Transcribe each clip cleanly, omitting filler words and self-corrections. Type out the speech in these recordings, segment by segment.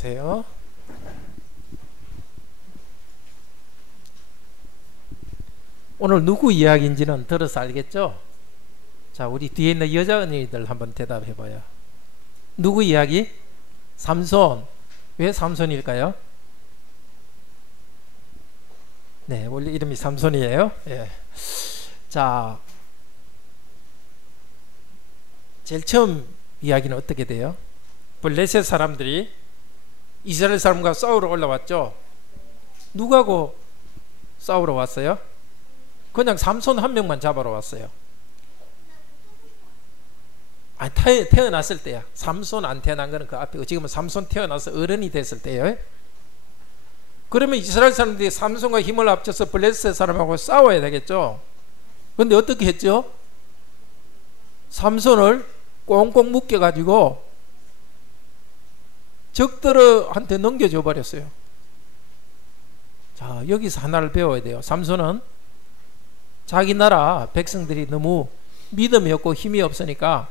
보세요. 오늘 누구 이야기인지는 들어서 알겠죠? 자, 우리 뒤에 있는 여자 언니들 한번 대답해봐요. 누구 이야기? 삼손. 왜 삼손일까요? 네, 원래 이름이 삼손이에요. 예. 자, 제일 처음 이야기는 어떻게 돼요? 블레셋 사람들이 이스라엘 사람과 싸우러 올라왔죠. 누구하고 싸우러 왔어요? 그냥 삼손 한 명만 잡으러 왔어요. 아니, 태어났을 때야. 삼손 안 태어난 거는 그 앞이고, 지금은 삼손 태어나서 어른이 됐을 때예요. 그러면 이스라엘 사람들이 삼손과 힘을 합쳐서 블레셋 사람하고 싸워야 되겠죠. 그런데 어떻게 했죠? 삼손을 꽁꽁 묶여 가지고 적들한테 넘겨줘 버렸어요. 자, 여기서 하나를 배워야 돼요. 삼손은 자기 나라 백성들이 너무 믿음이 없고 힘이 없으니까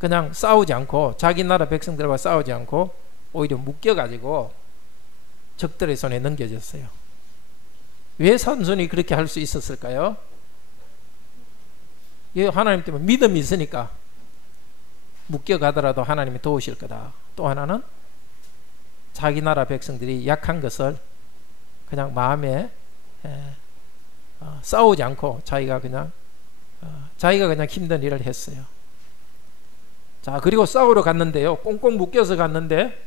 그냥 싸우지 않고, 자기 나라 백성들과 싸우지 않고 오히려 묶여가지고 적들의 손에 넘겨졌어요. 왜 삼손이 그렇게 할 수 있었을까요? 하나님 때문에 믿음이 있으니까 묶여가더라도 하나님이 도우실 거다. 또 하나는 자기 나라 백성들이 약한 것을 그냥 마음에 싸우지 않고 자기가 그냥 힘든 일을 했어요. 자, 그리고 싸우러 갔는데요, 꽁꽁 묶여서 갔는데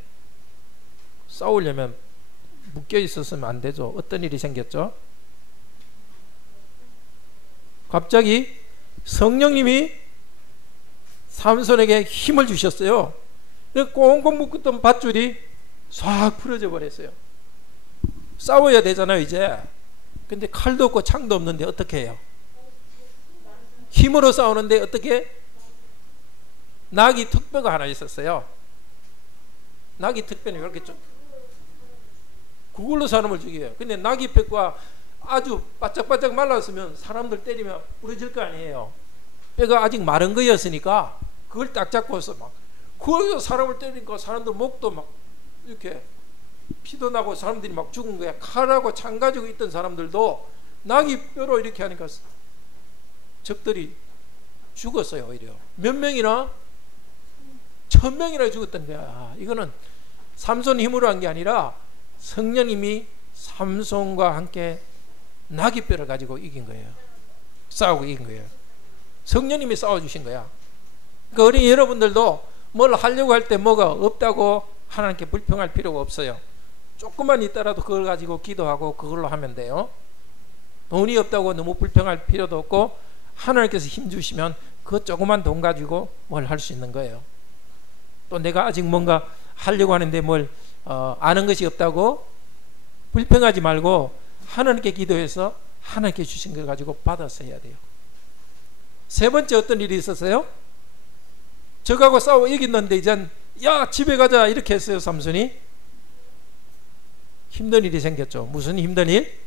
싸우려면 묶여 있었으면 안 되죠. 어떤 일이 생겼죠? 갑자기 성령님이 삼손에게 힘을 주셨어요. 꽁꽁 묶었던 밧줄이 싹 풀어져 버렸어요. 싸워야 되잖아요 이제. 근데 칼도 없고 창도 없는데 어떻게 해요? 힘으로 싸우는데 어떻게? 낙이 턱뼈가 하나 있었어요. 낙이 턱뼈는 이렇게 좀, 그걸로 사람을 죽여요. 근데 낙이 뼈가 아주 바짝바짝 말랐으면 사람들 때리면 부러질 거 아니에요. 뼈가 아직 마른 거였으니까 그걸 딱 잡고서 막 거기서 사람을 때리니까 사람들 목도 막 이렇게 피도 나고 사람들이 막 죽은 거야. 칼하고 창 가지고 있던 사람들도 낙이 뼈로 이렇게 하니까 적들이 죽었어요. 오히려 몇 명이나? 1000명이나 죽었던 거야. 이거는 삼손 힘으로 한 게 아니라 성령님이 삼손과 함께 나귀뼈를 가지고 이긴 거예요. 싸우고 이긴 거예요. 성령님이 싸워주신 거야. 그러니까 어린이 여러분들도 뭘 하려고 할 때 뭐가 없다고 하나님께 불평할 필요가 없어요. 조금만 있더라도 그걸 가지고 기도하고 그걸로 하면 돼요. 돈이 없다고 너무 불평할 필요도 없고, 하나님께서 힘 주시면 그 조그만 돈 가지고 뭘 할 수 있는 거예요. 또 내가 아직 뭔가 하려고 하는데 뭘 아는 것이 없다고 불평하지 말고 하나님께 기도해서 하나님께 주신 걸 가지고 받아서 해야 돼요. 세 번째 어떤 일이 있었어요? 적하고 싸워 이겼는데 이젠 야 집에 가자 이렇게 했어요. 삼손이 힘든 일이 생겼죠. 무슨 힘든 일?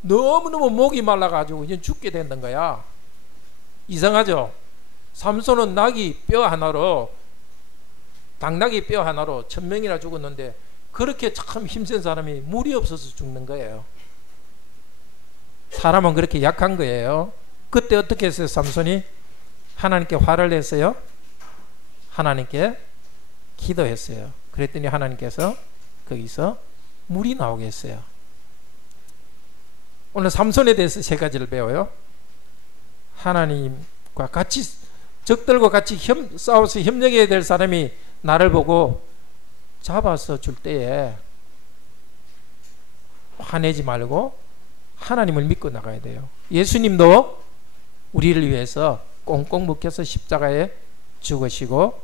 너무너무 목이 말라가지고 이제 죽게 된다는 거야. 이상하죠? 삼손은 낙이 뼈 하나로, 당나귀 뼈 하나로 1000명이나 죽었는데 그렇게 참 힘센 사람이 물이 없어서 죽는 거예요. 사람은 그렇게 약한 거예요. 그때 어떻게 했어요? 삼손이 하나님께 화를 냈어요. 하나님께 기도했어요. 그랬더니 하나님께서 거기서 물이 나오게 했어요. 오늘 삼손에 대해서 세 가지를 배워요. 하나님과 같이, 적들과 같이 싸워서 협력해야 될 사람이 나를 보고 잡아서 줄 때에 화내지 말고 하나님을 믿고 나가야 돼요. 예수님도 우리를 위해서 꽁꽁 묶여서 십자가에 죽으시고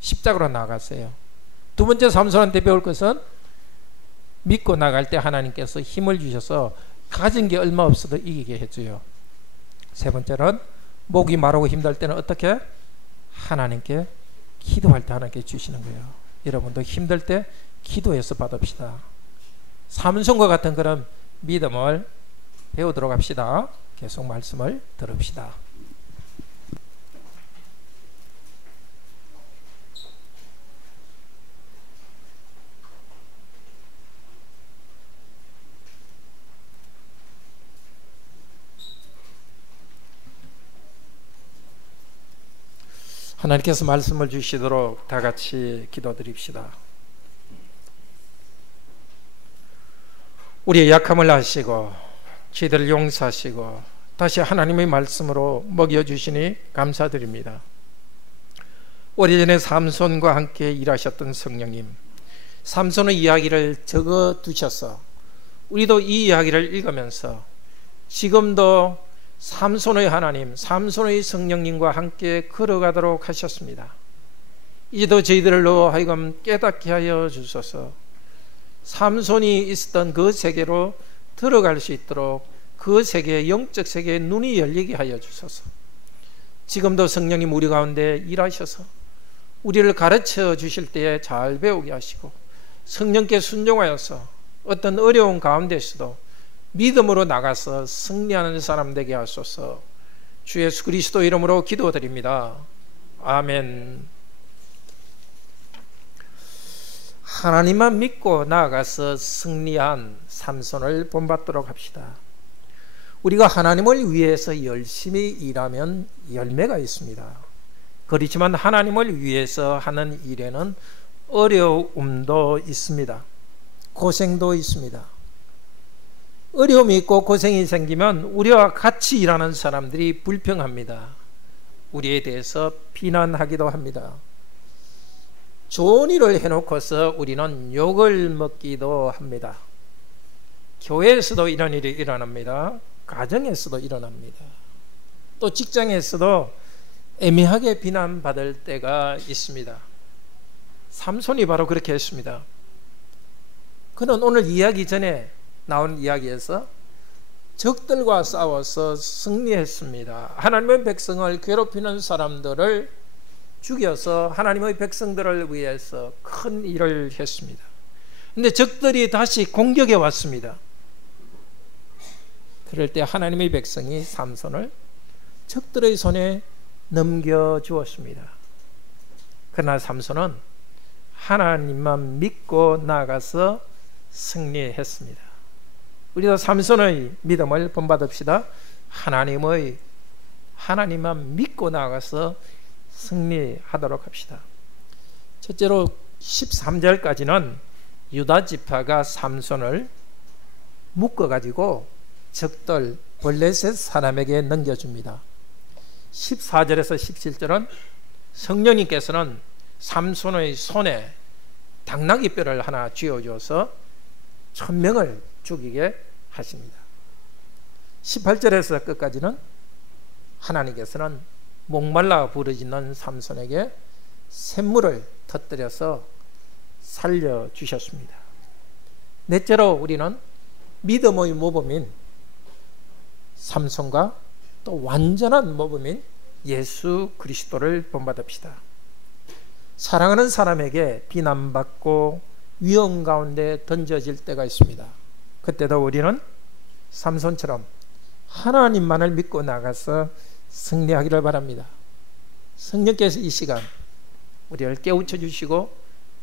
십자가로 나갔어요. 두 번째 삼손한테 배울 것은 믿고 나갈 때 하나님께서 힘을 주셔서 가진 게 얼마 없어도 이기게 해줘요. 세 번째는 목이 마르고 힘들 때는 어떻게? 하나님께 기도할 때 하나님께 주시는 거예요. 여러분도 힘들 때 기도해서 받읍시다. 삼손과 같은 그런 믿음을 배우도록 합시다. 계속 말씀을 들읍시다. 하나님께서 말씀을 주시도록 다 같이 기도드립시다. 우리의 약함을 아시고 저희들을 용서하시고 다시 하나님의 말씀으로 먹여주시니 감사드립니다. 오래전에 삼손과 함께 일하셨던 성령님, 삼손의 이야기를 적어두셔서 우리도 이 이야기를 읽으면서 지금도 삼손의 하나님, 삼손의 성령님과 함께 걸어가도록 하셨습니다. 이제도 저희들로 하여금 깨닫게 하여 주소서. 삼손이 있었던 그 세계로 들어갈 수 있도록 그 세계, 영적 세계의 눈이 열리게 하여 주소서. 지금도 성령님 우리 가운데 일하셔서 우리를 가르쳐 주실 때에 잘 배우게 하시고 성령께 순종하여서 어떤 어려운 가운데서도 믿음으로 나가서 승리하는 사람 되게 하소서. 주 예수 그리스도 이름으로 기도드립니다. 아멘. 하나님만 믿고 나아가서 승리한 삼손을 본받도록 합시다. 우리가 하나님을 위해서 열심히 일하면 열매가 있습니다. 그렇지만 하나님을 위해서 하는 일에는 어려움도 있습니다. 고생도 있습니다. 어려움이 있고 고생이 생기면 우리와 같이 일하는 사람들이 불평합니다. 우리에 대해서 비난하기도 합니다. 좋은 일을 해놓고서 우리는 욕을 먹기도 합니다. 교회에서도 이런 일이 일어납니다. 가정에서도 일어납니다. 또 직장에서도 애매하게 비난받을 때가 있습니다. 삼손이 바로 그렇게 했습니다. 그는 오늘 이야기 전에 나온 이야기에서 적들과 싸워서 승리했습니다. 하나님의 백성을 괴롭히는 사람들을 죽여서 하나님의 백성들을 위해서 큰 일을 했습니다. 그런데 적들이 다시 공격해 왔습니다. 그럴 때 하나님의 백성이 삼손을 적들의 손에 넘겨주었습니다. 그러나 삼손은 하나님만 믿고 나아가서 승리했습니다. 우리도 삼손의 믿음을 본받읍시다. 하나님만 믿고 나아가서 승리하도록 합시다. 첫째로 13절까지는 유다 지파가 삼손을 묶어가지고 적들 블레셋 사람에게 넘겨줍니다. 14절에서 17절은 성령님께서는 삼손의 손에 당나귀 뼈를 하나 쥐어줘서 1000명을 죽이게 하십니다. 18절에서 끝까지는 하나님께서는 목말라 부르짖는 삼손에게 샘물을 터뜨려서 살려주셨습니다. 넷째로 우리는 믿음의 모범인 삼손과 또 완전한 모범인 예수 그리스도를 본받읍시다. 사랑하는 사람에게 비난받고 위험 가운데 던져질 때가 있습니다. 그때도 우리는 삼손처럼 하나님만을 믿고 나가서 승리하기를 바랍니다. 성령께서 이 시간 우리를 깨우쳐 주시고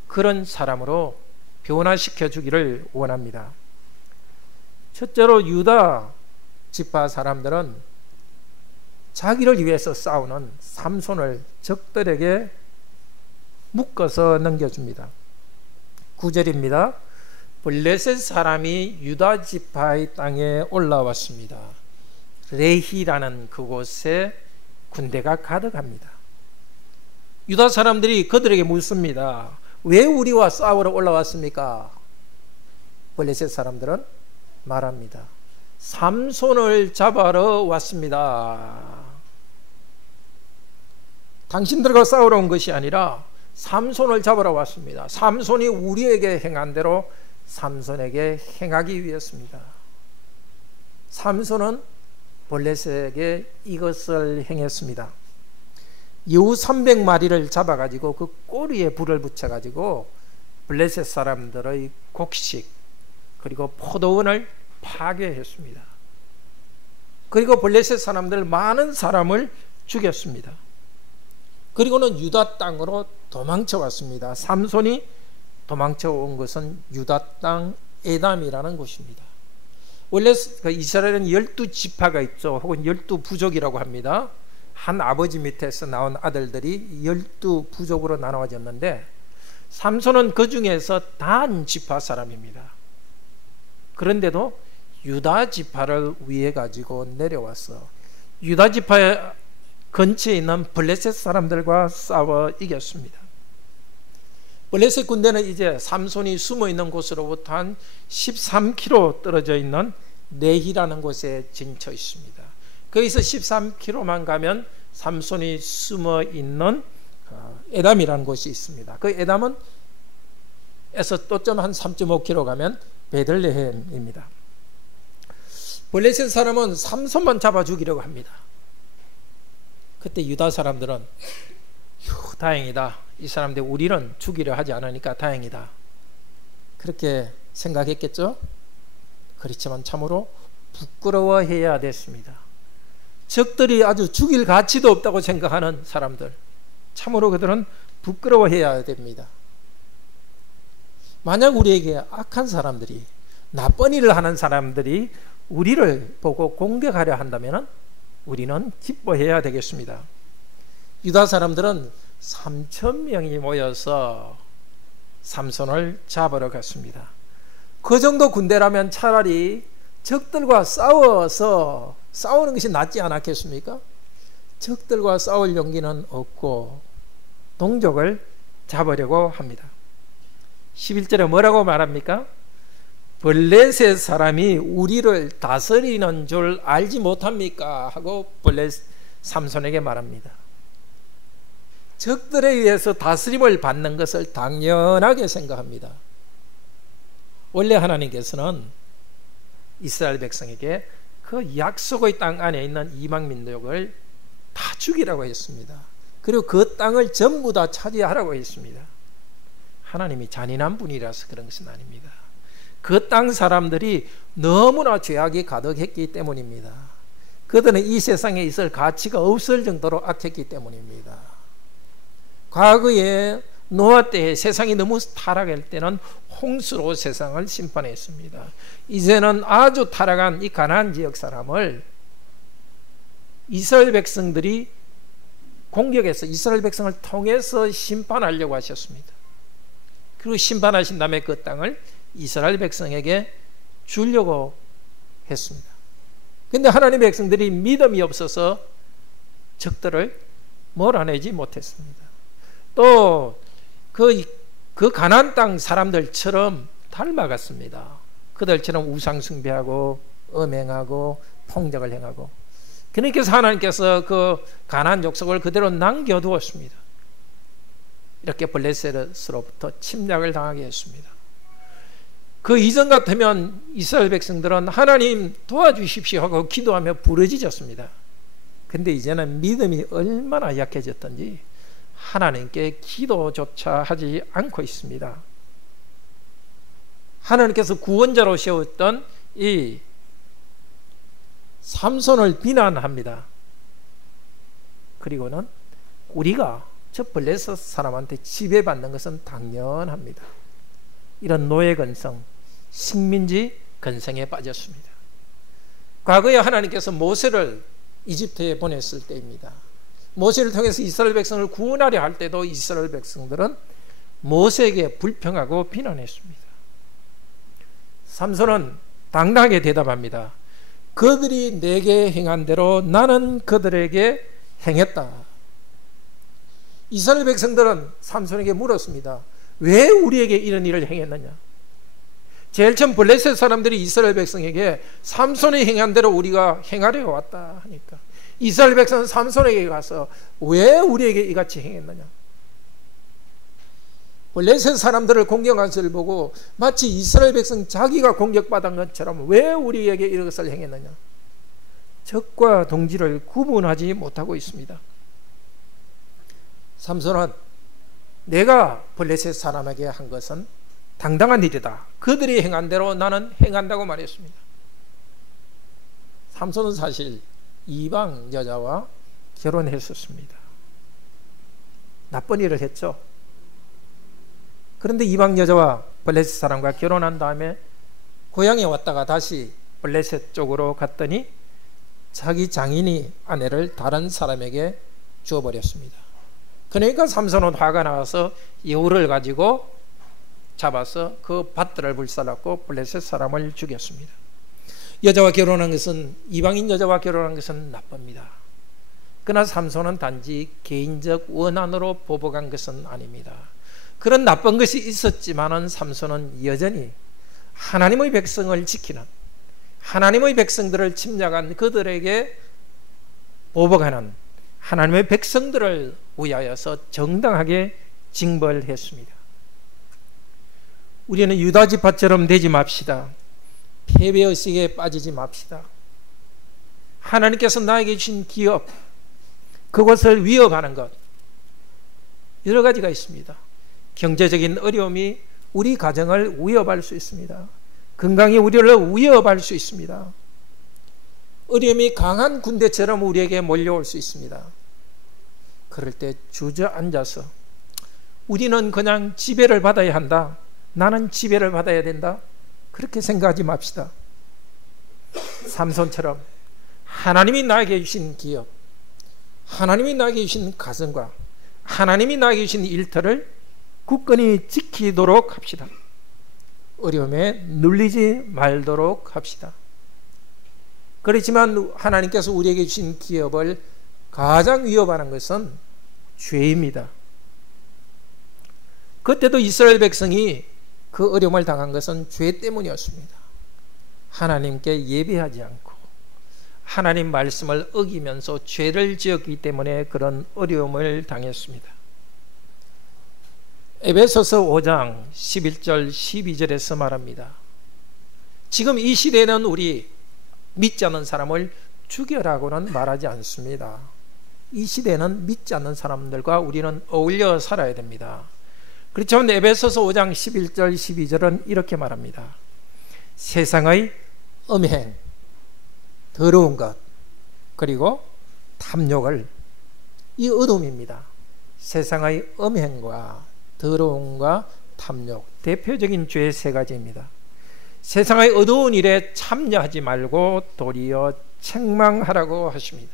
그런 사람으로 변화시켜 주기를 원합니다. 첫째로 유다 지파 사람들은 자기를 위해서 싸우는 삼손을 적들에게 묶어서 넘겨줍니다. 9절입니다. 블레셋 사람이 유다 지파의 땅에 올라왔습니다. 레히라는 그곳에 군대가 가득합니다. 유다 사람들이 그들에게 묻습니다. 왜 우리와 싸우러 올라왔습니까? 블레셋 사람들은 말합니다. 삼손을 잡아러 왔습니다. 당신들과 싸우러 온 것이 아니라 삼손을 잡으러 왔습니다. 삼손이 우리에게 행한 대로 삼손에게 행하기 위해서입니다. 삼손은 블레셋에게 이것을 행했습니다. 여우 300마리를 잡아가지고 그 꼬리에 불을 붙여가지고 블레셋 사람들의 곡식 그리고 포도원을 파괴했습니다. 그리고 블레셋 사람들 많은 사람을 죽였습니다. 그리고는 유다 땅으로 도망쳐 왔습니다. 삼손이 도망쳐 온 것은 유다 땅 에담이라는 곳입니다. 원래 이스라엘은 12지파가 있죠. 혹은 12부족이라고 합니다. 한 아버지 밑에서 나온 아들들이 12부족으로 나눠졌는데 삼손은 그 중에서 단 지파 사람입니다. 그런데도 유다 지파를 위해 가지고 내려와서 유다 지파의 근처에 있는 블레셋 사람들과 싸워 이겼습니다. 블레셋 군대는 이제 삼손이 숨어 있는 곳으로부터 한 13km 떨어져 있는 네히라는 곳에 진쳐 있습니다. 거기서 13km만 가면 삼손이 숨어 있는 에담이라는 곳이 있습니다. 그 에담은 에서 또 좀 한 3.5km 가면 베들레헴입니다. 블레셋 사람은 삼손만 잡아 죽이려고 합니다. 그때 유다 사람들은 다행이다. 이 사람들 우리는 죽이려 하지 않으니까 다행이다. 그렇게 생각했겠죠? 그렇지만 참으로 부끄러워해야 됐습니다. 적들이 아주 죽일 가치도 없다고 생각하는 사람들, 참으로 그들은 부끄러워해야 됩니다. 만약 우리에게 악한 사람들이, 나쁜 일을 하는 사람들이 우리를 보고 공격하려 한다면 우리는 기뻐해야 되겠습니다. 유다 사람들은 3,000명이 모여서 삼손을 잡으러 갔습니다. 그 정도 군대라면 차라리 적들과 싸워서 싸우는 것이 낫지 않았겠습니까? 적들과 싸울 용기는 없고 동족을 잡으려고 합니다. 11절에 뭐라고 말합니까? 블레셋 사람이 우리를 다스리는 줄 알지 못합니까? 하고 삼손에게 말합니다. 적들에 의해서 다스림을 받는 것을 당연하게 생각합니다. 원래 하나님께서는 이스라엘 백성에게 그 약속의 땅 안에 있는 이방 민족을 다 죽이라고 했습니다. 그리고 그 땅을 전부 다 차지하라고 했습니다. 하나님이 잔인한 분이라서 그런 것은 아닙니다. 그 땅 사람들이 너무나 죄악이 가득했기 때문입니다. 그들은 이 세상에 있을 가치가 없을 정도로 악했기 때문입니다. 과거에 노아 때에 세상이 너무 타락할 때는 홍수로 세상을 심판했습니다. 이제는 아주 타락한 이 가나안 지역 사람을 이스라엘 백성들이 공격해서 이스라엘 백성을 통해서 심판하려고 하셨습니다. 그리고 심판하신 다음에 그 땅을 이스라엘 백성에게 주려고 했습니다. 그런데 하나님 백성들이 믿음이 없어서 적들을 몰아내지 못했습니다. 또 그 가나안 땅 사람들처럼 닮아갔습니다. 그들처럼 우상 숭배하고 음행하고 폭력을 행하고, 그러니까 하나님께서 그 가나안 족속을 그대로 남겨두었습니다. 이렇게 블레셋으로부터 침략을 당하게 했습니다. 그 이전 같으면 이스라엘 백성들은 하나님 도와주십시오 하고 기도하며 부르짖었습니다. 근데 이제는 믿음이 얼마나 약해졌던지 하나님께 기도조차 하지 않고 있습니다. 하나님께서 구원자로 세웠던 이 삼손을 비난합니다. 그리고는 우리가 저 블레셋 사람한테 지배받는 것은 당연합니다. 이런 노예 근성, 식민지 근성에 빠졌습니다. 과거에 하나님께서 모세를 이집트에 보냈을 때입니다. 모세를 통해서 이스라엘 백성을 구원하려 할 때도 이스라엘 백성들은 모세에게 불평하고 비난했습니다. 삼손은 당당하게 대답합니다. 그들이 내게 행한 대로 나는 그들에게 행했다. 이스라엘 백성들은 삼손에게 물었습니다. 왜 우리에게 이런 일을 행했느냐? 제일 처음 블레셋 사람들이 이스라엘 백성에게 삼손이 행한 대로 우리가 행하려 왔다 하니까 이스라엘 백성은 삼손에게 가서 왜 우리에게 이같이 행했느냐? 블레셋 사람들을 공격한 것을 보고 마치 이스라엘 백성 자기가 공격받은 것처럼 왜 우리에게 이것을 행했느냐? 적과 동지를 구분하지 못하고 있습니다. 삼손은 내가 블레셋 사람에게 한 것은 당당한 일이다. 그들이 행한 대로 나는 행한다고 말했습니다. 삼손은 사실 이방 여자와 결혼했었습니다. 나쁜 일을 했죠. 그런데 이방 여자와 블레셋 사람과 결혼한 다음에 고향에 왔다가 다시 블레셋 쪽으로 갔더니 자기 장인이 아내를 다른 사람에게 주어버렸습니다. 그러니까 삼손은 화가 나서 여우를 가지고 잡아서 그 밭들을 불살랐고 블레셋 사람을 죽였습니다. 여자와 결혼한 것은, 이방인 여자와 결혼한 것은 나쁩니다. 그러나 삼손은 단지 개인적 원한으로 보복한 것은 아닙니다. 그런 나쁜 것이 있었지만은 삼손은 여전히 하나님의 백성을 지키는, 하나님의 백성들을 침략한 그들에게 보복하는 하나님의 백성들을 위하여서 정당하게 징벌했습니다. 우리는 유다 지파처럼 되지 맙시다. 패배의식에 빠지지 맙시다. 하나님께서 나에게 주신 기업, 그것을 위협하는 것, 여러 가지가 있습니다. 경제적인 어려움이 우리 가정을 위협할 수 있습니다. 건강이 우리를 위협할 수 있습니다. 어려움이 강한 군대처럼 우리에게 몰려올 수 있습니다. 그럴 때 주저앉아서 우리는 그냥 지배를 받아야 한다, 나는 지배를 받아야 된다, 그렇게 생각하지 맙시다. 삼손처럼 하나님이 나에게 주신 기업, 하나님이 나에게 주신 가정과 하나님이 나에게 주신 일터를 굳건히 지키도록 합시다. 어려움에 눌리지 말도록 합시다. 그렇지만 하나님께서 우리에게 주신 기업을 가장 위협하는 것은 죄입니다. 그때도 이스라엘 백성이 그 어려움을 당한 것은 죄 때문이었습니다. 하나님께 예배하지 않고 하나님 말씀을 어기면서 죄를 지었기 때문에 그런 어려움을 당했습니다. 에베소서 5장 11절 12절에서 말합니다. 지금 이 시대에는 우리 믿지 않는 사람을 죽여라고는 말하지 않습니다. 이 시대는 믿지 않는 사람들과 우리는 어울려 살아야 됩니다. 그렇지만 에베소서 5장 11절 12절은 이렇게 말합니다. 세상의 음행, 더러운 것, 그리고 탐욕을, 이 어둠입니다. 세상의 음행과 더러움과 탐욕, 대표적인 죄의 세 가지입니다. 세상의 어두운 일에 참여하지 말고 도리어 책망하라고 하십니다.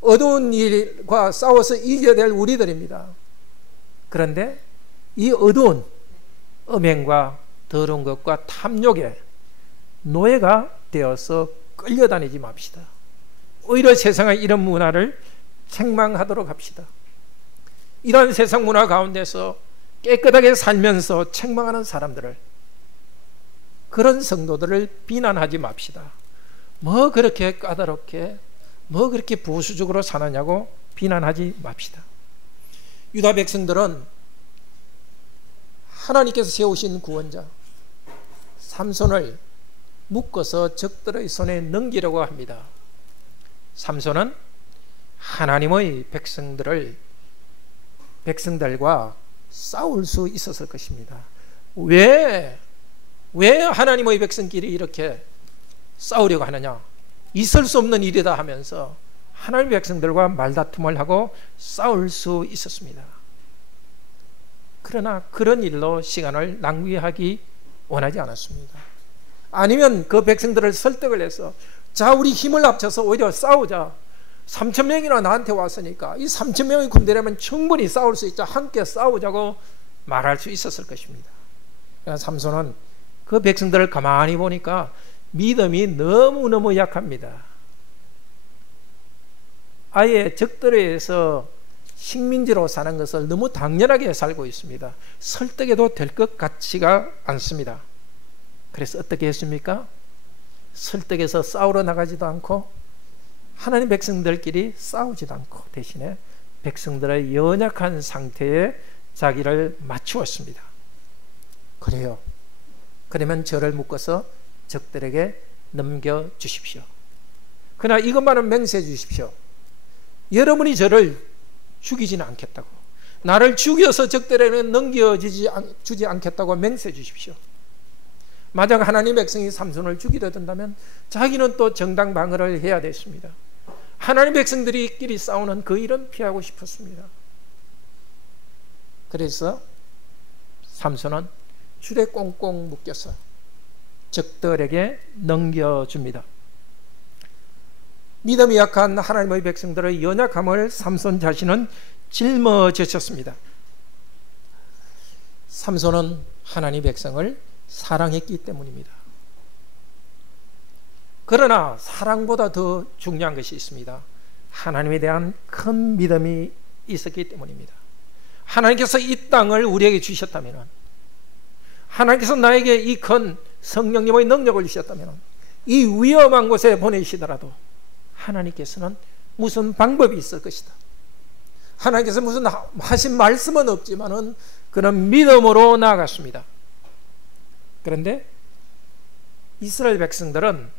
어두운 일과 싸워서 이겨야 될 우리들입니다. 그런데 이 어두운 음행과 더러운 것과 탐욕에 노예가 되어서 끌려다니지 맙시다. 오히려 세상의 이런 문화를 책망하도록 합시다. 이런 세상 문화 가운데서 깨끗하게 살면서 책망하는 사람들을, 그런 성도들을 비난하지 맙시다. 뭐 그렇게 까다롭게, 뭐 그렇게 보수적으로 사느냐고 비난하지 맙시다. 유다 백성들은 하나님께서 세우신 구원자 삼손을 묶어서 적들의 손에 넘기려고 합니다. 삼손은 하나님의 백성들과 싸울 수 있었을 것입니다. 왜 하나님의 백성끼리 이렇게 싸우려고 하느냐? 있을 수 없는 일이다 하면서 하나님의 백성들과 말다툼을 하고 싸울 수 있었습니다. 그러나 그런 일로 시간을 낭비하기 원하지 않았습니다. 아니면 그 백성들을 설득을 해서, 자, 우리 힘을 합쳐서 오히려 싸우자. 3,000명이나 나한테 왔으니까 이 3,000명의 군대라면 충분히 싸울 수 있자. 함께 싸우자고 말할 수 있었을 것입니다. 그러나 삼손은 그 백성들을 가만히 보니까 믿음이 너무너무 약합니다. 아예 적들에 의해서 식민지로 사는 것을 너무 당연하게 살고 있습니다. 설득해도 될 것 같지가 않습니다. 그래서 어떻게 했습니까? 설득해서 싸우러 나가지도 않고 하나님 백성들끼리 싸우지도 않고 대신에 백성들의 연약한 상태에 자기를 맞추었습니다. 그래요. 그러면 저를 묶어서 적들에게 넘겨주십시오. 그러나 이것만은 맹세해 주십시오. 여러분이 저를 죽이지는 않겠다고, 나를 죽여서 적들에게 넘겨주지 않겠다고 맹세해 주십시오. 만약 하나님 백성이 삼손을 죽이려 든다면 자기는 또 정당 방어를 해야 됐습니다. 하나님 백성들이끼리 싸우는 그 일은 피하고 싶었습니다. 그래서 삼손은 줄에 꽁꽁 묶여서 적들에게 넘겨줍니다. 믿음이 약한 하나님의 백성들의 연약함을 삼손 자신은 짊어졌습니다. 삼손은 하나님 백성을 사랑했기 때문입니다. 그러나 사랑보다 더 중요한 것이 있습니다. 하나님에 대한 큰 믿음이 있었기 때문입니다. 하나님께서 이 땅을 우리에게 주셨다면, 하나님께서 나에게 이 큰 성령님의 능력을 주셨다면, 이 위험한 곳에 보내시더라도 하나님께서는 무슨 방법이 있을 것이다. 하나님께서 무슨 하신 말씀은 없지만은 그는 믿음으로 나아갔습니다. 그런데 이스라엘 백성들은,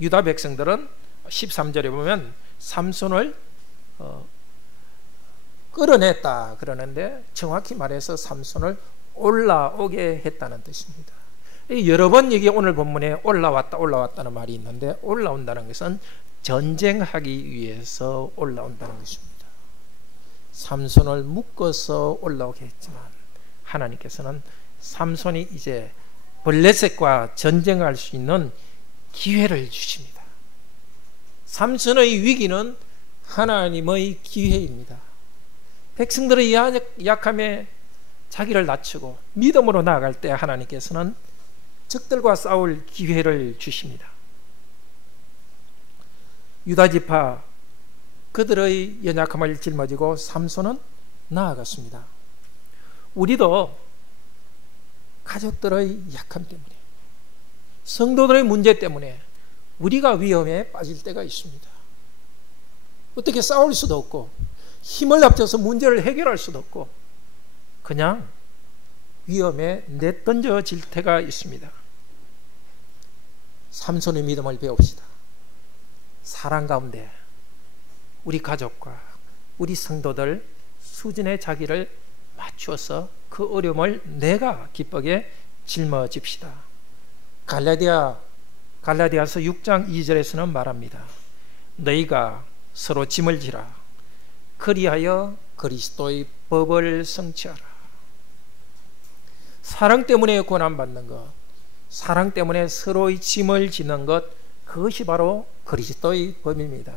유다 백성들은 13절에 보면 삼손을 끌어냈다 그러는데, 정확히 말해서 삼손을 올라오게 했다는 뜻입니다. 여러 번 이게 오늘 본문에 올라왔다는 말이 있는데, 올라온다는 것은 전쟁하기 위해서 올라온다는 것입니다. 삼손을 묶어서 올라오게 했지만 하나님께서는 삼손이 이제 블레셋과 전쟁할 수 있는 기회를 주십니다. 삼손의 위기는 하나님의 기회입니다. 백성들의 약함에 자기를 낮추고 믿음으로 나아갈 때 하나님께서는 적들과 싸울 기회를 주십니다. 유다지파 그들의 연약함을 짊어지고 삼손은 나아갔습니다. 우리도 가족들의 약함 때문에, 성도들의 문제 때문에 우리가 위험에 빠질 때가 있습니다. 어떻게 싸울 수도 없고 힘을 합쳐서 문제를 해결할 수도 없고 그냥 위험에 내던져질 때가 있습니다. 삼손의 믿음을 배웁시다. 사랑 가운데 우리 가족과 우리 성도들 수준의 자기를 맞추어서 그 어려움을 내가 기쁘게 짊어집시다. 갈라디아서 6장 2절에서는 말합니다. 너희가 서로 짐을 지라. 그리하여 그리스도의 법을 성취하라. 사랑 때문에 고난받는 것, 사랑 때문에 서로의 짐을 지는 것, 그것이 바로 그리스도의 법입니다.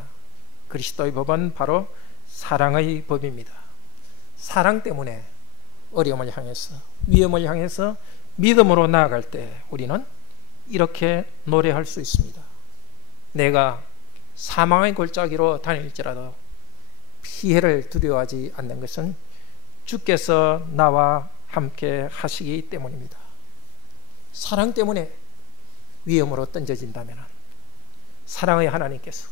그리스도의 법은 바로 사랑의 법입니다. 사랑 때문에 어려움을 향해서, 위험을 향해서 믿음으로 나아갈 때 우리는 이렇게 노래할 수 있습니다. 내가 사망의 골짜기로 다닐지라도 피해를 두려워하지 않는 것은 주께서 나와 함께 하시기 때문입니다. 사랑 때문에 위험으로 던져진다면 사랑의 하나님께서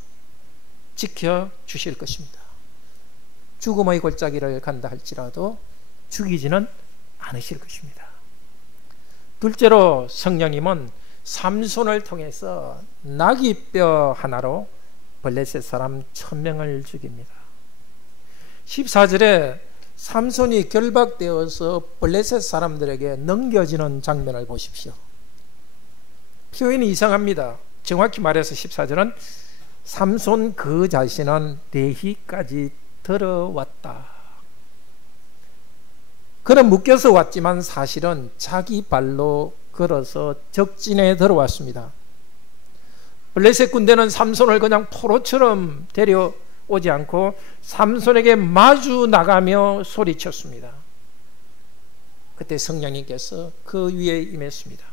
지켜주실 것입니다. 죽음의 골짜기를 간다 할지라도 죽이지는 않으실 것입니다. 둘째로 성령님은 삼손을 통해서 나귀뼈 하나로 블레셋 사람 1000명을 죽입니다. 14절에 삼손이 결박되어서 블레셋 사람들에게 넘겨지는 장면을 보십시오. 표현이 이상합니다. 정확히 말해서 14절은 삼손 그 자신은 레히까지 들어왔다. 그는 묶여서 왔지만 사실은 자기 발로 걸어서 적진에 들어왔습니다. 블레셋 군대는 삼손을 그냥 포로처럼 데려오지 않고 삼손에게 마주 나가며 소리쳤습니다. 그때 성령님께서 그 위에 임했습니다.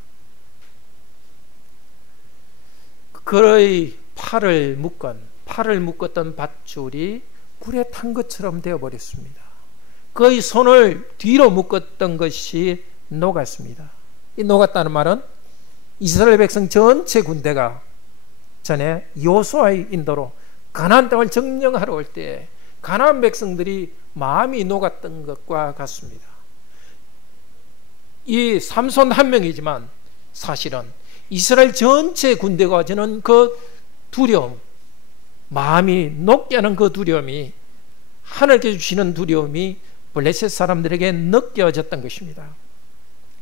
그의 팔을 묶었던 밧줄이 불에 탄 것처럼 되어버렸습니다. 그의 손을 뒤로 묶었던 것이 녹았습니다. 이 녹았다는 말은 이스라엘 백성 전체 군대가 전에 여호수아의 인도로 가나안 땅을 점령하러 올 때 가나안 백성들이 마음이 녹았던 것과 같습니다. 이 삼손 한 명이지만 사실은 이스라엘 전체 군대가 저는 그 두려움, 마음이 녹게 하는 그 두려움이, 하나님께서 주시는 두려움이 블레셋 사람들에게 느껴졌던 것입니다.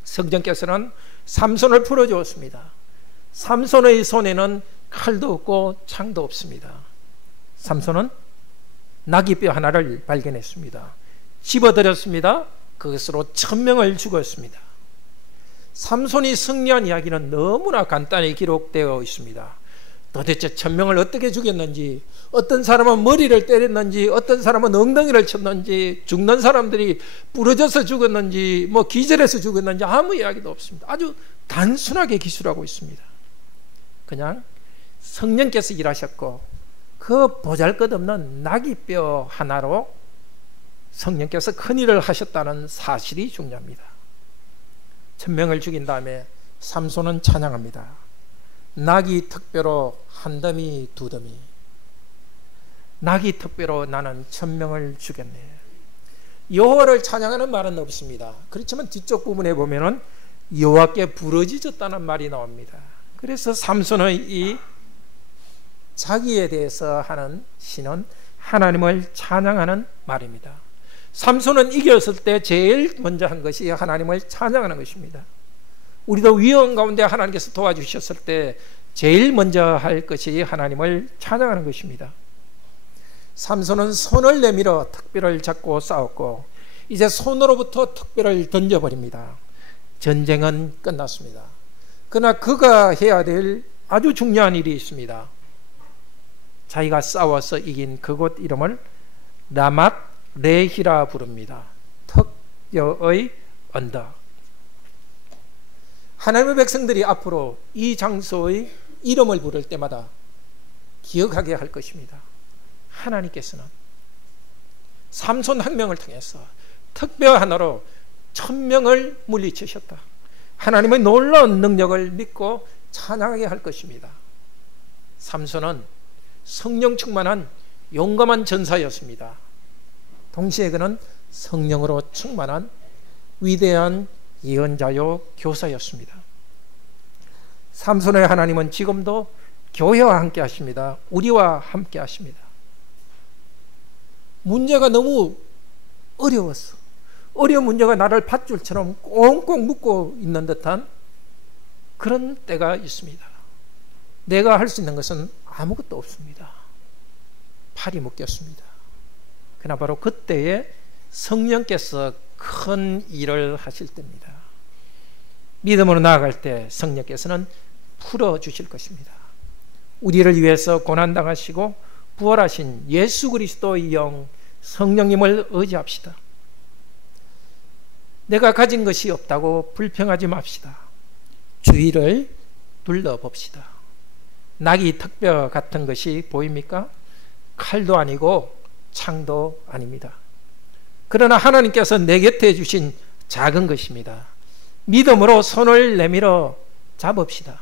성경께서는 삼손을 풀어주었습니다. 삼손의 손에는 칼도 없고 창도 없습니다. 삼손은 나귀뼈 하나를 발견했습니다. 집어들였습니다. 그것으로 1000명을 죽였습니다. 삼손이 승리한 이야기는 너무나 간단히 기록되어 있습니다. 도대체 1000명을 어떻게 죽였는지, 어떤 사람은 머리를 때렸는지, 어떤 사람은 엉덩이를 쳤는지, 죽는 사람들이 부러져서 죽었는지, 뭐 기절해서 죽었는지 아무 이야기도 없습니다. 아주 단순하게 기술하고 있습니다. 그냥 성령께서 일하셨고 그 보잘것없는 나귀뼈 하나로 성령께서 큰일을 하셨다는 사실이 중요합니다. 1000명을 죽인 다음에 삼손은 찬양합니다. 나귀 턱뼈로 한 더미 두 더미, 나귀 턱뼈로 나는 1000명을 죽였네. 여호와를 찬양하는 말은 없습니다. 그렇지만 뒤쪽 부분에 보면은 여호와께 부르짖었다는 말이 나옵니다. 그래서 삼손의 이 자기에 대해서 하는 시는 하나님을 찬양하는 말입니다. 삼손은 이겼을 때 제일 먼저 한 것이 하나님을 찬양하는 것입니다. 우리도 위험 가운데 하나님께서 도와주셨을 때 제일 먼저 할 것이 하나님을 찬양하는 것입니다. 삼손은 손을 내밀어 턱뼈를 잡고 싸웠고 이제 손으로부터 턱뼈를 던져버립니다. 전쟁은 끝났습니다. 그러나 그가 해야 될 아주 중요한 일이 있습니다. 자기가 싸워서 이긴 그곳 이름을 라맛 레히라 부릅니다. 턱뼈의 언덕. 하나님의 백성들이 앞으로 이 장소의 이름을 부를 때마다 기억하게 할 것입니다. 하나님께서는 삼손 한 명을 통해서 턱뼈 하나로 1000명을 물리치셨다. 하나님의 놀라운 능력을 믿고 찬양하게 할 것입니다. 삼손은 성령 충만한 용감한 전사였습니다. 동시에 그는 성령으로 충만한 위대한 예언자요 교사였습니다. 삼손의 하나님은 지금도 교회와 함께 하십니다. 우리와 함께 하십니다. 문제가 너무 어려웠어. 어려운 문제가 나를 밧줄처럼 꽁꽁 묶고 있는 듯한 그런 때가 있습니다. 내가 할 수 있는 것은 아무것도 없습니다. 팔이 묶였습니다. 그러나 바로 그때에 성령께서 큰 일을 하실 때입니다. 믿음으로 나아갈 때 성령께서는 풀어주실 것입니다. 우리를 위해서 고난당하시고 부활하신 예수 그리스도의 영 성령님을 의지합시다. 내가 가진 것이 없다고 불평하지 맙시다. 주위를 둘러봅시다. 나귀 턱뼈 같은 것이 보입니까? 칼도 아니고 창도 아닙니다. 그러나 하나님께서 내 곁에 주신 작은 것입니다. 믿음으로 손을 내밀어 잡읍시다.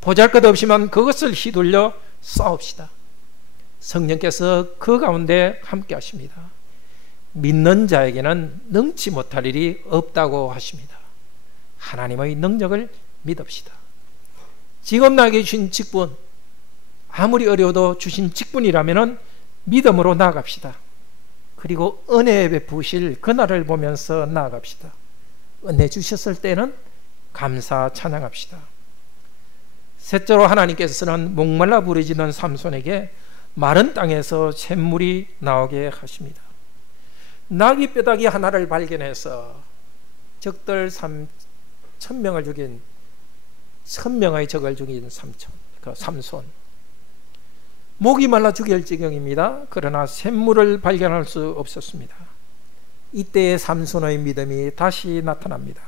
보잘것없지만 그것을 휘둘려 싸웁시다. 성령께서 그 가운데 함께 하십니다. 믿는 자에게는 능치 못할 일이 없다고 하십니다. 하나님의 능력을 믿읍시다. 지금 나에게 주신 직분, 아무리 어려워도 주신 직분이라면 믿음으로 나아갑시다. 그리고 은혜 베푸실 그날을 보면서 나아갑시다. 은혜 주셨을 때는 감사 찬양합시다. 셋째로 하나님께서는 목말라 부르짖는 삼손에게 마른 땅에서 샘물이 나오게 하십니다. 나귀 뼈다귀 하나를 발견해서 적들 1000명을 죽인 1000명의 적을 죽인 삼손, 목이 말라 죽일 지경입니다. 그러나 샘물을 발견할 수 없었습니다. 이때의 삼손의 믿음이 다시 나타납니다.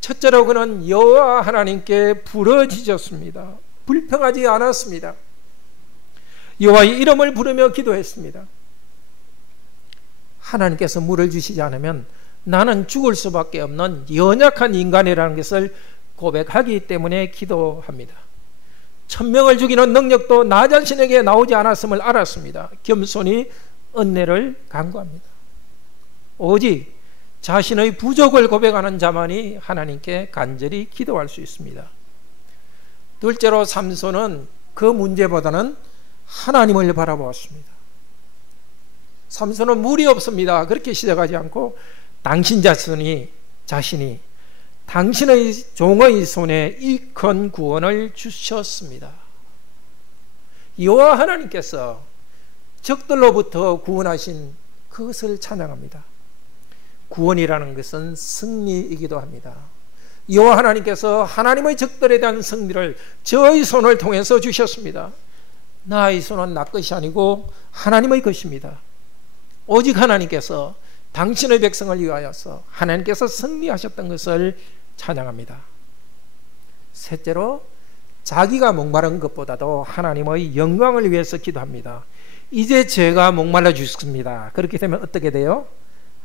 첫째로 그는 여호와 하나님께 부르짖었습니다. 불평하지 않았습니다. 여호와의 이름을 부르며 기도했습니다. 하나님께서 물을 주시지 않으면 나는 죽을 수밖에 없는 연약한 인간이라는 것을 고백하기 때문에 기도합니다. 1000명을 죽이는 능력도 나 자신에게 나오지 않았음을 알았습니다. 겸손히 은혜를 간구합니다. 오직 자신의 부족을 고백하는 자만이 하나님께 간절히 기도할 수 있습니다. 둘째로 삼손은 그 문제보다는 하나님을 바라보았습니다. 삼손은 물이 없습니다. 그렇게 시작하지 않고 당신 자신이 당신의 종의 손에 이 큰 구원을 주셨습니다. 여호와 하나님께서 적들로부터 구원하신 그것을 찬양합니다. 구원이라는 것은 승리이기도 합니다. 여호와 하나님께서 하나님의 적들에 대한 승리를 저의 손을 통해서 주셨습니다. 나의 손은 나 것이 아니고 하나님의 것입니다. 오직 하나님께서 당신의 백성을 위하여서 하나님께서 승리하셨던 것을 찬양합니다. 셋째로 자기가 목마른 것보다도 하나님의 영광을 위해서 기도합니다. 이제 제가 목말라 죽습니다. 그렇게 되면 어떻게 돼요?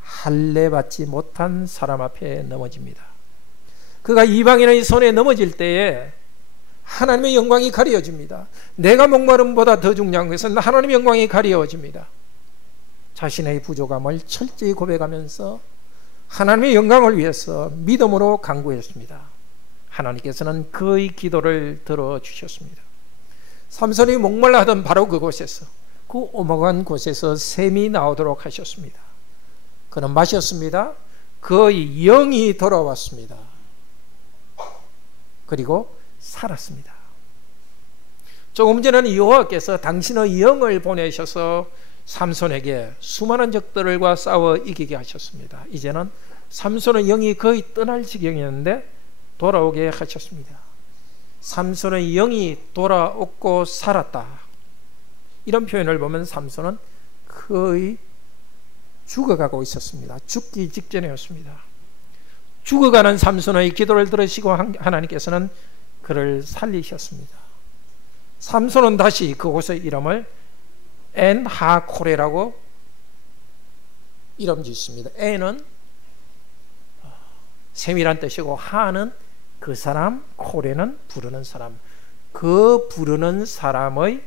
할례 받지 못한 사람 앞에 넘어집니다. 그가 이방인의 손에 넘어질 때에 하나님의 영광이 가려집니다. 내가 목마름보다 더 중요한 것은 하나님의 영광이 가려집니다. 자신의 부족함을 철저히 고백하면서 하나님의 영광을 위해서 믿음으로 간구했습니다. 하나님께서는 그의 기도를 들어주셨습니다. 삼손이 목말라 하던 바로 그곳에서, 그 오목한 곳에서 샘이 나오도록 하셨습니다. 그는 마셨습니다. 그의 영이 돌아왔습니다. 그리고 살았습니다. 조금 전에는 여호와께서 당신의 영을 보내셔서 삼손에게 수많은 적들과 싸워 이기게 하셨습니다. 이제는 삼손의 영이 거의 떠날 지경이었는데 돌아오게 하셨습니다. 삼손의 영이 돌아오고 살았다. 이런 표현을 보면 삼손은 거의 죽어가고 있었습니다. 죽기 직전이었습니다. 죽어가는 삼손의 기도를 들으시고 하나님께서는 그를 살리셨습니다. 삼손은 다시 그곳의 이름을 엔하코레라고 이름 짓습니다. 엔은 샘이란 뜻이고 하는 그 사람, 코레는 부르는 사람. 그 부르는 사람의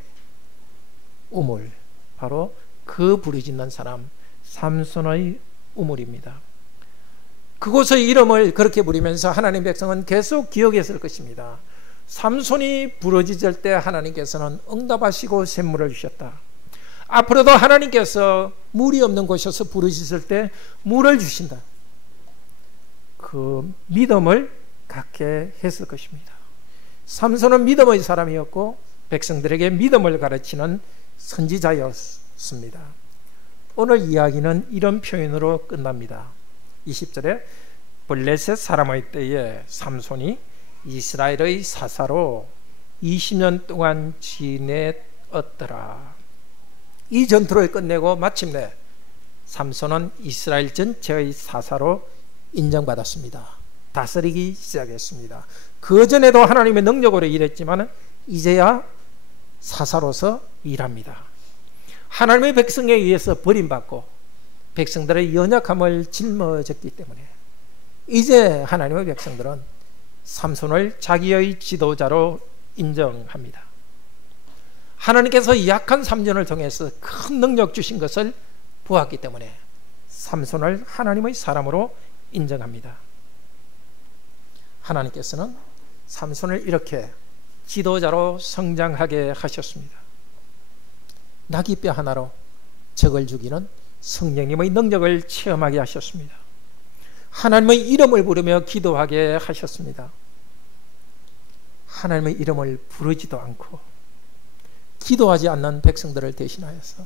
우물, 바로 그 부르짖는 사람 삼손의 우물입니다. 그곳의 이름을 그렇게 부르면서 하나님 백성은 계속 기억했을 것입니다. 삼손이 부르짖을 때 하나님께서는 응답하시고 샘물을 주셨다. 앞으로도 하나님께서 물이 없는 곳에서 부르짖을 때 물을 주신다. 그 믿음을 갖게 했을 것입니다. 삼손은 믿음의 사람이었고 백성들에게 믿음을 가르치는 선지자였습니다. 오늘 이야기는 이런 표현으로 끝납니다. 20절에 블레셋 사람의 때에 삼손이 이스라엘의 사사로 20년 동안 지냈더라. 이 전투를 끝내고 마침내 삼손은 이스라엘 전체의 사사로 인정받았습니다. 다스리기 시작했습니다. 그 전에도 하나님의 능력으로 일했지만 이제야 사사로서 일합니다. 하나님의 백성에 의해서 버림받고 백성들의 연약함을 짊어졌기 때문에 이제 하나님의 백성들은 삼손을 자기의 지도자로 인정합니다. 하나님께서 약한 삼손을 통해서 큰 능력 주신 것을 보았기 때문에 삼손을 하나님의 사람으로 인정합니다. 하나님께서는 삼손을 이렇게 지도자로 성장하게 하셨습니다. 나귀뼈 하나로 적을 죽이는 성령님의 능력을 체험하게 하셨습니다. 하나님의 이름을 부르며 기도하게 하셨습니다. 하나님의 이름을 부르지도 않고 기도하지 않는 백성들을 대신하여서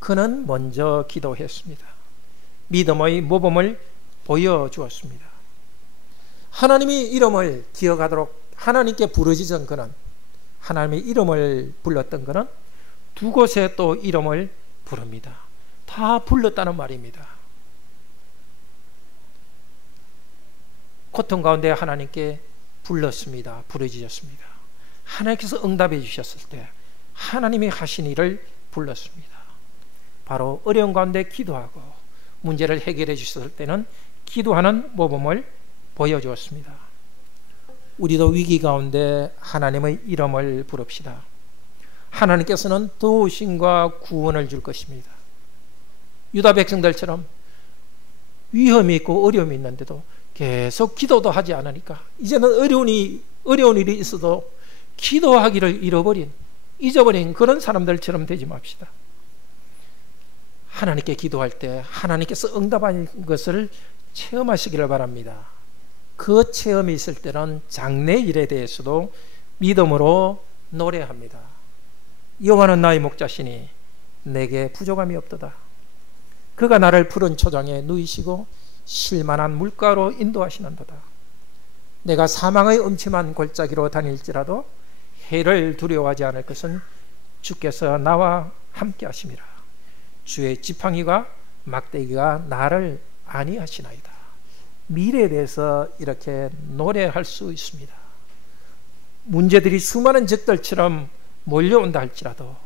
그는 먼저 기도했습니다. 믿음의 모범을 보여주었습니다. 하나님의 이름을 기억하도록 하나님께 부르짖은 그는, 하나님의 이름을 불렀던 그는 두 곳에 또 이름을 부릅니다. 다 불렀다는 말입니다. 고통 가운데 하나님께 불렀습니다. 부르짖었습니다. 하나님께서 응답해 주셨을 때 하나님이 하신 일을 불렀습니다. 바로 어려운 가운데 기도하고 문제를 해결해 주셨을 때는 기도하는 모범을 보여주었습니다. 우리도 위기 가운데 하나님의 이름을 부릅시다. 하나님께서는 도우심과 구원을 줄 것입니다. 유다 백성들처럼 위험이 있고 어려움이 있는데도 계속 기도도 하지 않으니까 이제는 어려운 일이 있어도 기도하기를 잊어버린 그런 사람들처럼 되지 맙시다. 하나님께 기도할 때 하나님께서 응답하는 것을 체험하시기를 바랍니다. 그 체험이 있을 때는 장래 일에 대해서도 믿음으로 노래합니다. 여호와는 나의 목자시니 내게 부족함이 없도다. 그가 나를 푸른 초장에 누이시고 쉴만한 물가로 인도하시는도다. 내가 사망의 음침한 골짜기로 다닐지라도 해를 두려워하지 않을 것은 주께서 나와 함께 하심이라. 주의 지팡이가 막대기가 나를 안위하시나이다. 미래에 대해서 이렇게 노래할 수 있습니다. 문제들이 수많은 적들처럼 몰려온다 할지라도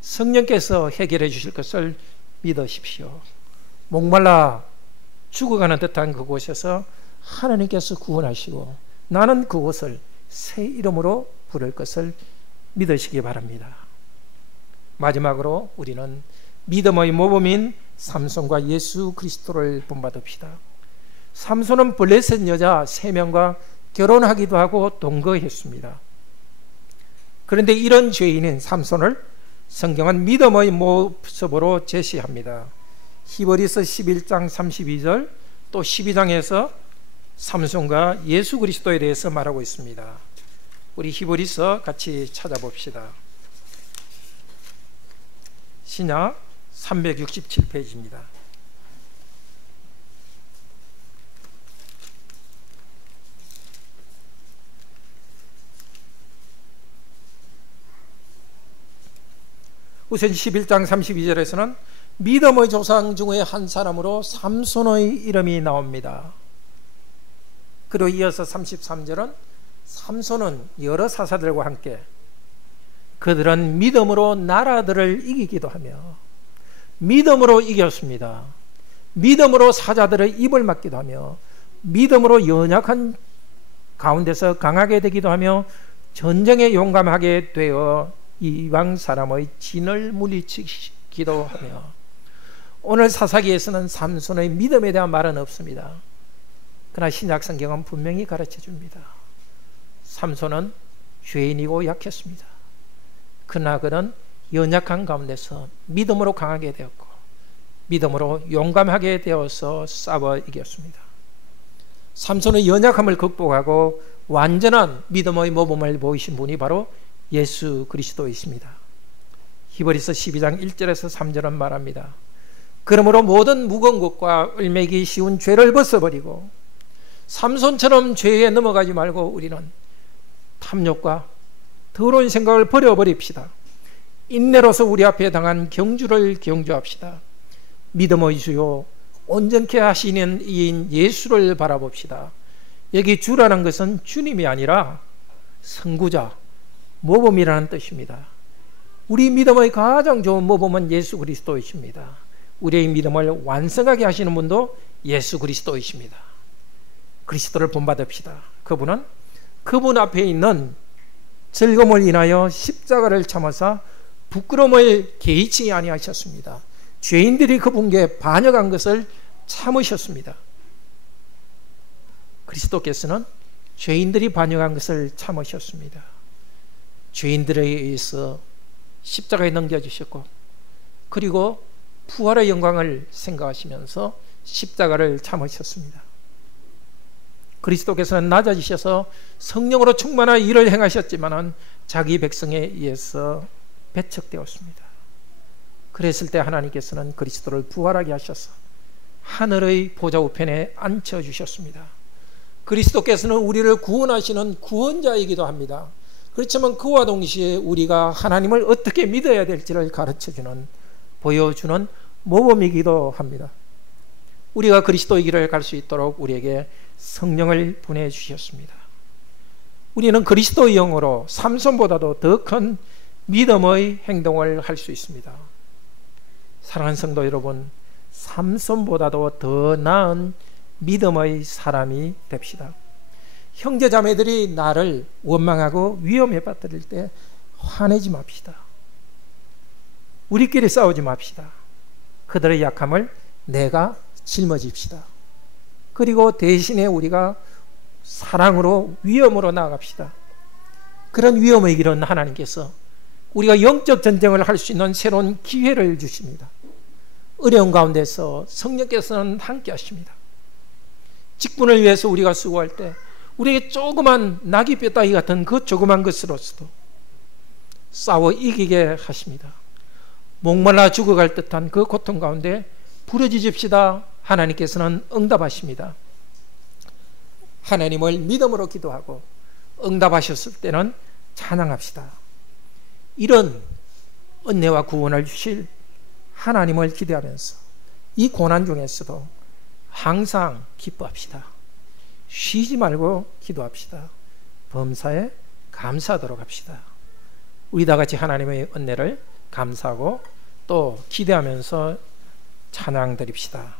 성령께서 해결해 주실 것을 믿으십시오. 목말라 죽어가는 듯한 그곳에서 하나님께서 구원하시고 나는 그곳을 새 이름으로 부를 것을 믿으시기 바랍니다. 마지막으로 우리는 믿음의 모범인 삼손과 예수 그리스도를 본받읍시다. 삼손은 블레셋 여자 3명과 결혼하기도 하고 동거했습니다. 그런데 이런 죄인인 삼손을 성경은 믿음의 모습으로 제시합니다. 히브리서 11장 32절 또 12장에서 삼손과 예수 그리스도에 대해서 말하고 있습니다. 우리 히브리서 같이 찾아봅시다. 신약 367페이지입니다. 우선 11장 32절에서는 믿음의 조상 중의 한 사람으로 삼손의 이름이 나옵니다. 그리고 이어서 33절은 삼손은 여러 사사들과 함께 그들은 믿음으로 나라들을 이기기도 하며 믿음으로 이겼습니다. 믿음으로 사자들의 입을 막기도 하며 믿음으로 연약한 가운데서 강하게 되기도 하며 전쟁에 용감하게 되어 이방 사람의 진을 물리치기도 하며 오늘 사사기에서는 삼손의 믿음에 대한 말은 없습니다. 그러나 신약 성경은 분명히 가르쳐 줍니다. 삼손은 죄인이고 약했습니다. 그러나 그는 연약한 가운데서 믿음으로 강하게 되었고 믿음으로 용감하게 되어서 싸워 이겼습니다. 삼손의 연약함을 극복하고 완전한 믿음의 모범을 보이신 분이 바로 예수 그리스도이십니다. 히브리서 12장 1절에서 3절은 말합니다. 그러므로 모든 무거운 것과 을매기 쉬운 죄를 벗어버리고 삼손처럼 죄에 넘어가지 말고 우리는 탐욕과 더러운 생각을 버려버립시다. 인내로서 우리 앞에 당한 경주를 경주합시다. 믿음의 주요 온전케 하시는 이인 예수를 바라봅시다. 여기 주라는 것은 주님이 아니라 선구자, 모범이라는 뜻입니다. 우리 믿음의 가장 좋은 모범은 예수 그리스도이십니다. 우리의 믿음을 완성하게 하시는 분도 예수 그리스도이십니다. 그리스도를 본받읍시다. 그분은 그분 앞에 있는 즐거움을 인하여 십자가를 참으사 부끄러움을 개의치 아니하셨습니다. 죄인들이 그분께 반역한 것을 참으셨습니다. 그리스도께서는 죄인들이 반역한 것을 참으셨습니다. 죄인들에 의해서 십자가에 넘겨주셨고 그리고 부활의 영광을 생각하시면서 십자가를 참으셨습니다. 그리스도께서는 낮아지셔서 성령으로 충만한 일을 행하셨지만 자기 백성에 의해서 배척되었습니다. 그랬을 때 하나님께서는 그리스도를 부활하게 하셔서 하늘의 보좌 우편에 앉혀주셨습니다. 그리스도께서는 우리를 구원하시는 구원자이기도 합니다. 그렇지만 그와 동시에 우리가 하나님을 어떻게 믿어야 될지를 가르쳐주는, 보여주는 모범이기도 합니다. 우리가 그리스도의 길을 갈 수 있도록 우리에게 성령을 보내주셨습니다. 우리는 그리스도의 영으로 삼손보다도 더 큰 믿음의 행동을 할 수 있습니다. 사랑하는 성도 여러분, 삼손보다도 더 나은 믿음의 사람이 됩시다. 형제 자매들이 나를 원망하고 위험에 빠뜨릴 때 화내지 맙시다. 우리끼리 싸우지 맙시다. 그들의 약함을 내가 짊어집시다. 그리고 대신에 우리가 사랑으로 위험으로 나아갑시다. 그런 위험의 길은 하나님께서 우리가 영적 전쟁을 할 수 있는 새로운 기회를 주십니다. 어려운 가운데서 성령께서는 함께 하십니다. 직분을 위해서 우리가 수고할 때 우리에게 조그만 낙이 뼈다귀 같은 그 조그만 것으로서도 싸워 이기게 하십니다. 목말라 죽어갈 듯한 그 고통 가운데 부르짖읍시다. 하나님께서는 응답하십니다. 하나님을 믿음으로 기도하고 응답하셨을 때는 찬양합시다. 이런 은혜와 구원을 주실 하나님을 기대하면서 이 고난 중에서도 항상 기뻐합시다. 쉬지 말고 기도합시다. 범사에 감사하도록 합시다. 우리 다 같이 하나님의 은혜를 감사하고 또 기대하면서 찬양 드립시다.